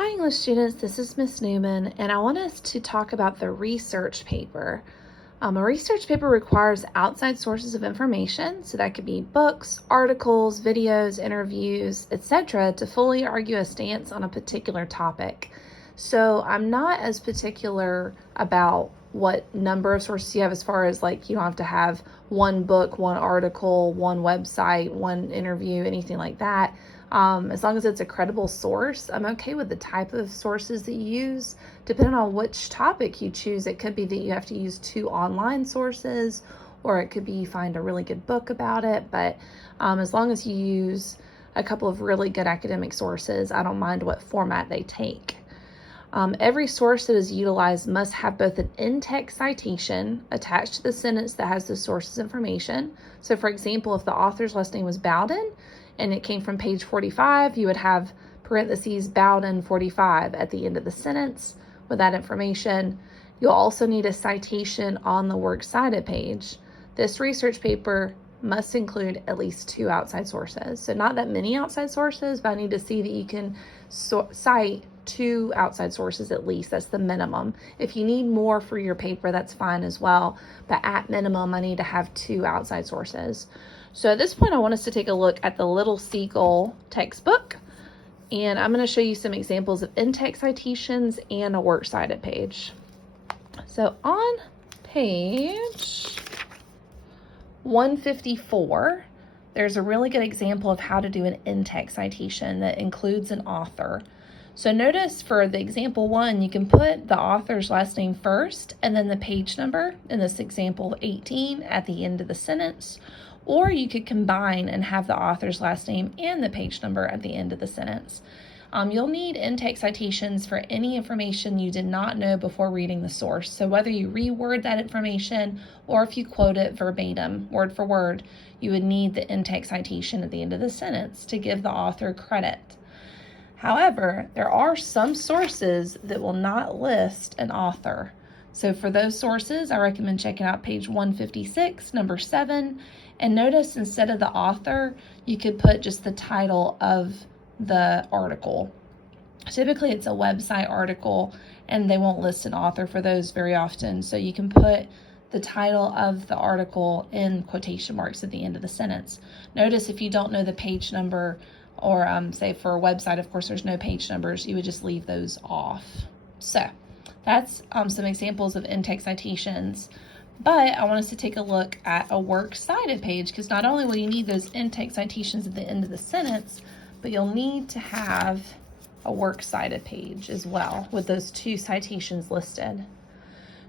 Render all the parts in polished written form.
Hi, English students. This is Miss Newman, and I want us to talk about the research paper. A research paper requires outside sources of information, so that could be books, articles, videos, interviews, etc., to fully argue a stance on a particular topic. So I'm not as particular about what number of sources you have, as far as like you don't have to have one book, one article, one website, one interview, anything like that. As long as it's a credible source, I'm okay with the type of sources that you use. Depending on which topic you choose, it could be that you have to use 2 online sources, or it could be you find a really good book about it. But as long as you use a couple of really good academic sources, I don't mind what format they take. Every source that is utilized must have both an in-text citation attached to the sentence that has the source's information. So for example, if the author's last name was Bowden and it came from page 45, you would have parentheses Bowden 45 at the end of the sentence with that information. You'll also need a citation on the works cited page. This research paper must include at least 2 outside sources. So not that many outside sources, but I need to see that you can cite 2 outside sources at least. That's the minimum. If you need more for your paper, that's fine as well. But at minimum, I need to have 2 outside sources. So at this point, I want us to take a look at the Little Seagull textbook. And I'm going to show you some examples of in-text citations and a works cited page. So on page 154, there's a really good example of how to do an in-text citation that includes an author. So notice for the example 1, you can put the author's last name first and then the page number, in this example 18, at the end of the sentence. Or you could combine and have the author's last name and the page number at the end of the sentence. You'll need in-text citations for any information you did not know before reading the source. So whether you reword that information or if you quote it verbatim, word for word, you would need the in-text citation at the end of the sentence to give the author credit. However, there are some sources that will not list an author. So for those sources, I recommend checking out page 156, number 7. And notice instead of the author, you could put just the title of the article. Typically, it's a website article, and they won't list an author for those very often. So you can put the title of the article in quotation marks at the end of the sentence. Notice if you don't know the page number, or say for a website, of course, there's no page numbers, you would just leave those off. So that's some examples of in-text citations. But I want us to take a look at a works cited page, because not only will you need those in-text citations at the end of the sentence, but you'll need to have a works cited page as well with those 2 citations listed.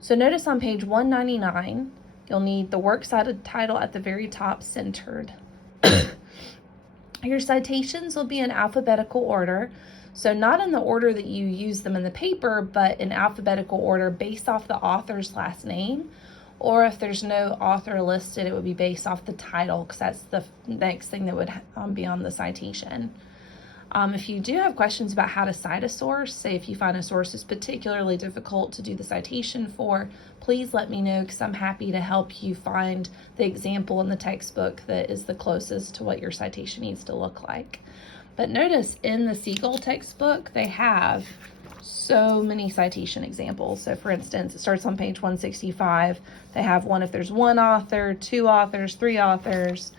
So notice on page 199, you'll need the works cited title at the very top centered. Your citations will be in alphabetical order. So not in the order that you use them in the paper, but in alphabetical order based off the author's last name. Or if there's no author listed, it would be based off the title, because that's the next thing that would be on the citation. If you do have questions about how to cite a source, say if you find a source is particularly difficult to do the citation for, please let me know, because I'm happy to help you find the example in the textbook that is the closest to what your citation needs to look like. But notice in the Seagull textbook, they have so many citation examples. So for instance, it starts on page 165. They have one if there's 1 author, 2 authors, 3 authors,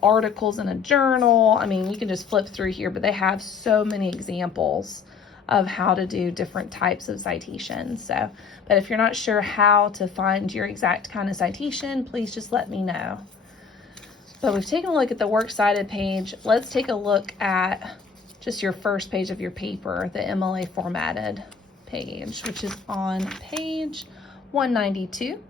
articles in a journal. I mean, you can just flip through here, but they have so many examples of how to do different types of citations. So, but if you're not sure how to find your exact kind of citation, please just let me know. But we've taken a look at the works cited page. Let's take a look at just your first page of your paper, the MLA formatted page, which is on page 192.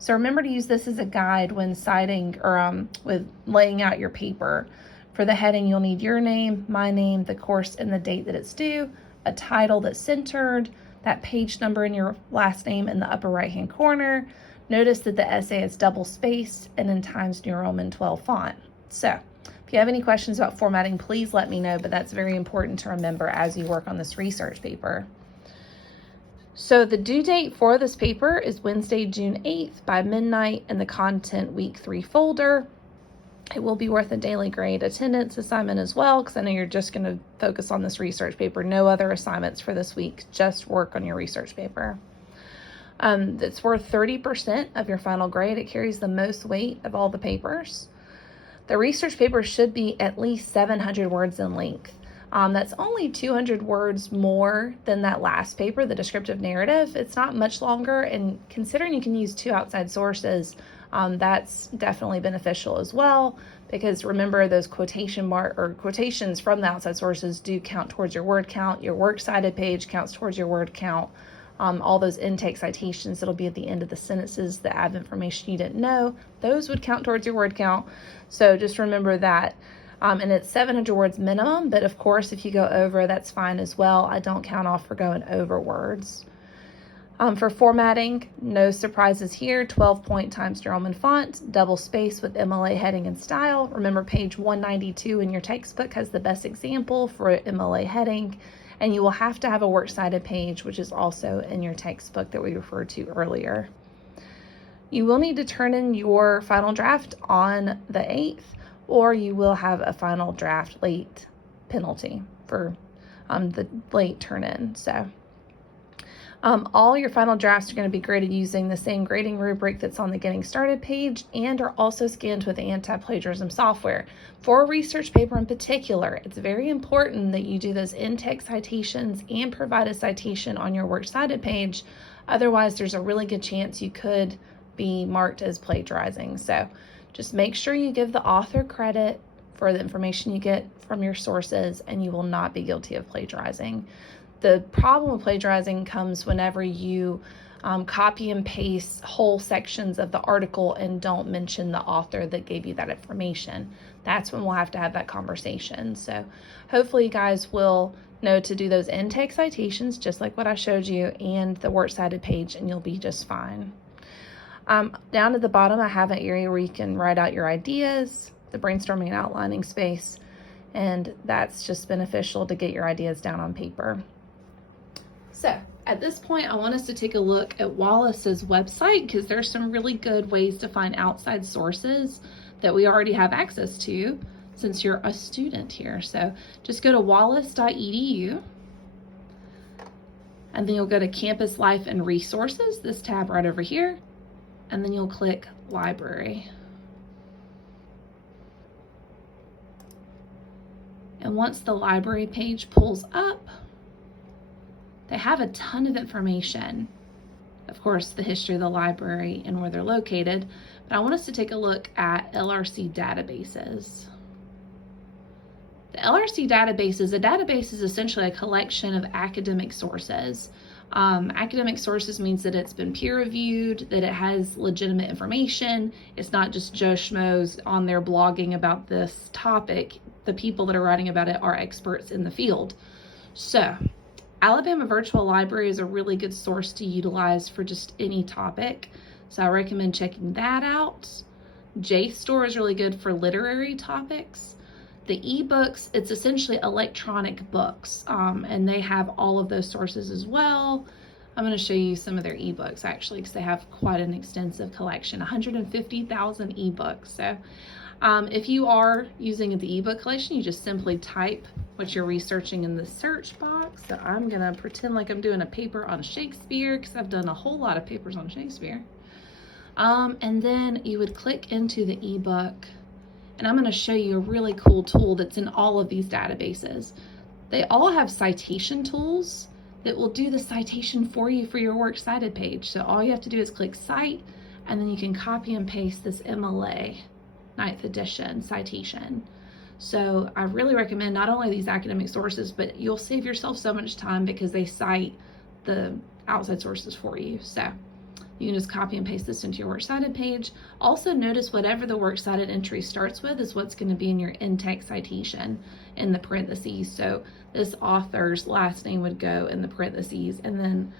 So remember to use this as a guide when citing or with laying out your paper. For the heading, you'll need your name, my name, the course, and the date that it's due, a title that's centered, that page number in your last name in the upper right-hand corner. Notice that the essay is double spaced and in Times New Roman 12 font. So if you have any questions about formatting, please let me know, but that's very important to remember as you work on this research paper. So the due date for this paper is Wednesday, June 8th by midnight in the Content Week 3 folder. It will be worth a daily grade attendance assignment as well, because I know you're just going to focus on this research paper. No other assignments for this week, just work on your research paper. It's worth 30% of your final grade. It carries the most weight of all the papers. The research paper should be at least 700 words in length. That's only 200 words more than that last paper, the descriptive narrative. It's not much longer, and considering you can use 2 outside sources, that's definitely beneficial as well, because remember, those quotations from the outside sources do count towards your word count. Your works cited page counts towards your word count. All those intake citations that'll be at the end of the sentences that have information you didn't know, those would count towards your word count. So just remember that. And it's 700 words minimum, but of course, if you go over, that's fine as well. I don't count off for going over words. For formatting, no surprises here. 12-point Times New Roman font, double space with MLA heading and style. Remember, page 192 in your textbook has the best example for MLA heading. And you will have to have a works cited page, which is also in your textbook that we referred to earlier. You will need to turn in your final draft on the 8th, or you will have a final draft late penalty for the late turn in. So all your final drafts are going to be graded using the same grading rubric that's on the Getting Started page, and are also scanned with anti-plagiarism software. For a research paper in particular, it's very important that you do those in-text citations and provide a citation on your works cited page. Otherwise, there's a really good chance you could be marked as plagiarizing. So just make sure you give the author credit for the information you get from your sources, and you will not be guilty of plagiarizing. The problem with plagiarizing comes whenever you copy and paste whole sections of the article and don't mention the author that gave you that information. That's when we'll have to have that conversation. So hopefully you guys will know to do those intake citations, just like what I showed you, and the works cited page, and you'll be just fine. Down at the bottom, I have an area where you can write out your ideas, the brainstorming and outlining space, and that's just beneficial to get your ideas down on paper. So at this point, I want us to take a look at Wallace's website, because there's some really good ways to find outside sources that we already have access to since you're a student here. So just go to wallace.edu, and then you'll go to Campus Life and Resources, this tab right over here, and then you'll click Library. And once the library page pulls up, they have a ton of information. Of course, the history of the library and where they're located, but I want us to take a look at LRC databases. The LRC database is essentially a collection of academic sources. Academic sources means that it's been peer reviewed, that it has legitimate information. It's not just Joe Schmoes on there blogging about this topic. The people that are writing about it are experts in the field. So Alabama Virtual Library is a really good source to utilize for just any topic. So I recommend checking that out. JSTOR is really good for literary topics. The ebooks, it's essentially electronic books, and they have all of those sources as well. I'm going to show you some of their ebooks actually, because they have quite an extensive collection, 150,000 ebooks. So if you are using the ebook collection, you just simply type what you're researching in the search box. So I'm going to pretend like I'm doing a paper on Shakespeare, because I've done a whole lot of papers on Shakespeare. And then you would click into the ebook, and I'm going to show you a really cool tool that's in all of these databases. They all have citation tools that will do the citation for you for your works cited page. So all you have to do is click Cite, and then you can copy and paste this MLA 9th edition citation. So I really recommend not only these academic sources, but you'll save yourself so much time because they cite the outside sources for you. So you can just copy and paste this into your works cited page. Also notice whatever the works cited entry starts with is what's going to be in your in-text citation in the parentheses. So this author's last name would go in the parentheses, and then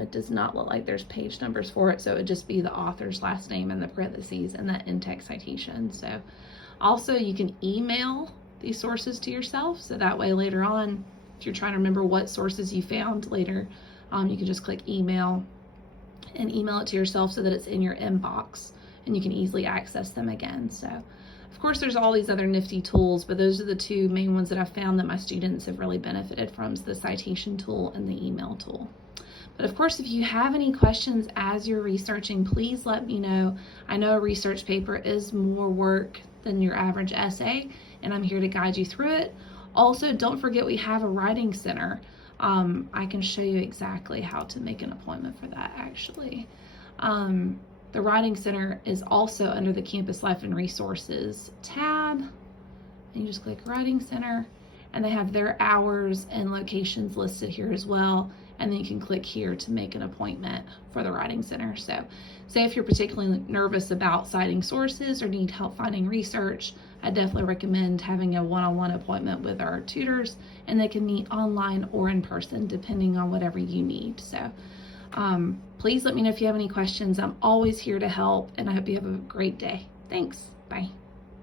it does not look like there's page numbers for it, so it would just be the author's last name in the parentheses and that in-text citation. So also you can email these sources to yourself, so that way later on, if you're trying to remember what sources you found later, you can just click email and email it to yourself so that it's in your inbox and you can easily access them again. So Of course, there's all these other nifty tools, but those are the two main ones that I've found that my students have really benefited from, is the citation tool and the email tool. But of course, if you have any questions as you're researching, please let me know. I know a research paper is more work than your average essay, and I'm here to guide you through it. Also, don't forget we have a writing center. I can show you exactly how to make an appointment for that, actually. The Writing Center is also under the Campus Life and Resources tab. And you just click Writing Center, and they have their hours and locations listed here as well. And then you can click here to make an appointment for the Writing Center. So say if you're particularly nervous about citing sources or need help finding research, I definitely recommend having a one-on-one appointment with our tutors, and they can meet online or in person depending on whatever you need. So please let me know if you have any questions. I'm always here to help, and I hope you have a great day. Thanks. Bye.